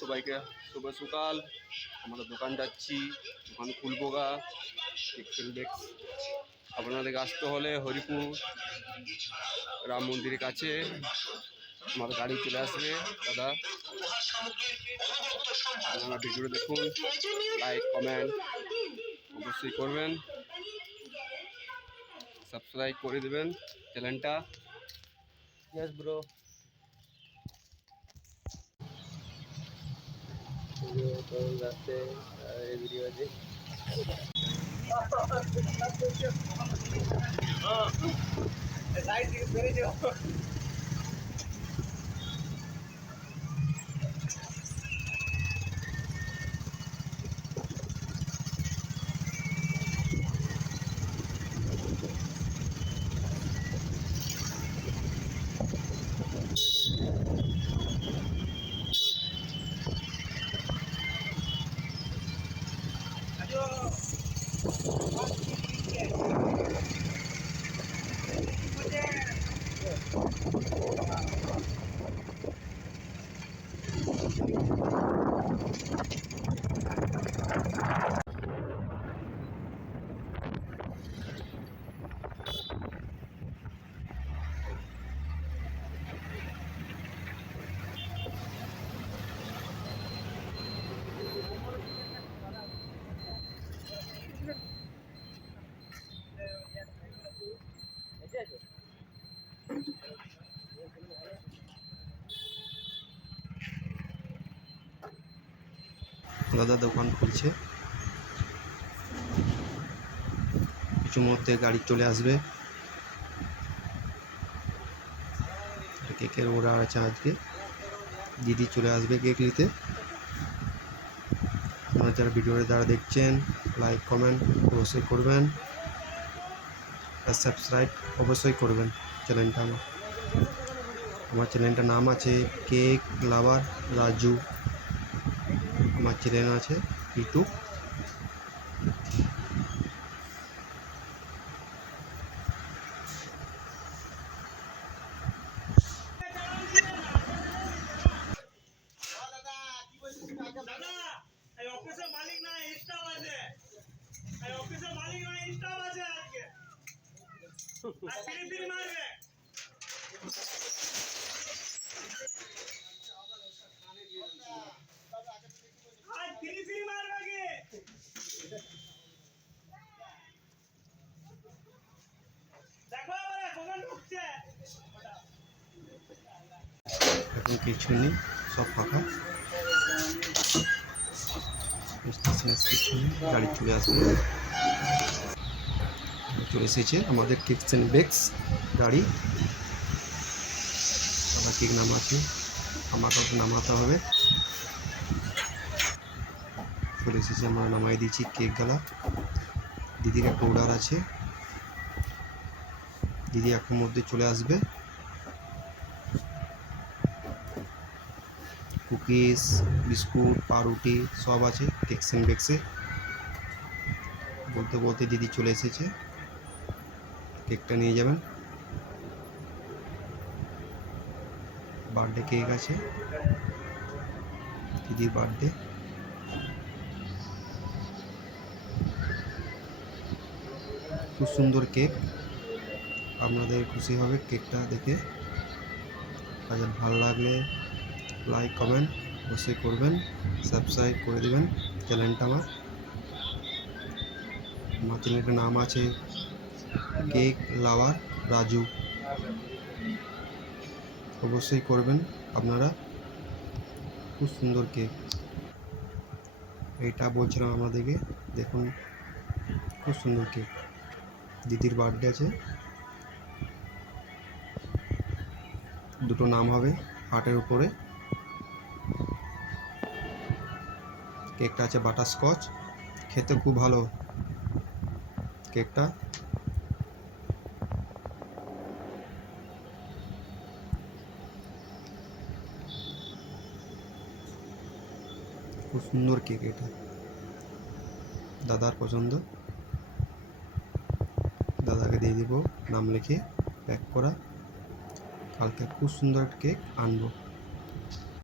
সবাইকে শুভ সকাল। আমরা দোকান যাচ্ছি, দোকান খুলবো গা। আপনাদেরকে আসতে হলে হরিপুর রাম মন্দিরের কাছে আমার গাড়ি চলে আসবে। দাদা আপনারা ভিডিও দেখুন, লাইক কমেন্ট অবশ্যই করবেন, সাবস্ক্রাইব করে দেবেন চ্যানেলটা। Yes bro. ভিডিও আছে দাদা দোকান খুলছে, কিছু মধ্যে গাড়ি চলে আসবে। কেকের অর্ডার আছে আজকে, দিদি চলে আসবে কেক নিতে। আপনারা যারা ভিডিওটা যারা দেখছেন লাইক কমেন্ট অবশ্যই করবেন আর সাবস্ক্রাইব অবশ্যই করবেন চ্যানেলটা। আমার চ্যানেলটার নাম আছে কেক লাভার রাজু। আমার চ্যানেল আছে ইউটিউব। এখন কিছু নেই, সব ফাঁকা, কিছু নেই। গাড়ি চলে আসবে, চলে এসেছে আমাদের কেকস এন্ড বেকস গাড়ি। আবার কেক নামাচ্ছে, আমাকে নামাতে হবে। চলে এসেছে, আমরা নামাই দিচ্ছি কেক গালা। দিদির একটা অর্ডার আছে, দিদি এখন মধ্যে চলে আসবে। কুকিজ বিস্কুট পাউরুটি সব আছে কেকস এন্ড বেকসে। বলতে বলতে দিদি চলে এসেছে, কেকটা নিয়ে যাবেন। বার্থডে কেক আছে, দিদির বার্থডে। খুব সুন্দর কেক, আপনাদের খুশি হবে কেকটা দেখে। কাজে ভালো লাগলে লাইক কমেন্ট অবশ্যই করবেন, সাবস্ক্রাইব করে দেবেন চ্যানেলটা। আমার চ্যানেলটার নাম আছে কেক লাভার রাজু, অবশ্যই করবেন আপনারা। খুব সুন্দর কেক, এইটা বলছিলাম আপনাদেরকে, দেখুন খুব সুন্দর কেক। দিদির বার্থডে আছে, দুটো নাম হবে হার্টের উপরে। কেকটা আছে বাটারস্কচ, খেতে খুব ভালো কেকটা। খুব সুন্দর কেক, এটা দাদার পছন্দ। দাদাকে দিয়ে দিব নাম লিখে প্যাক করা। কালকে খুব সুন্দর কেক আনবো।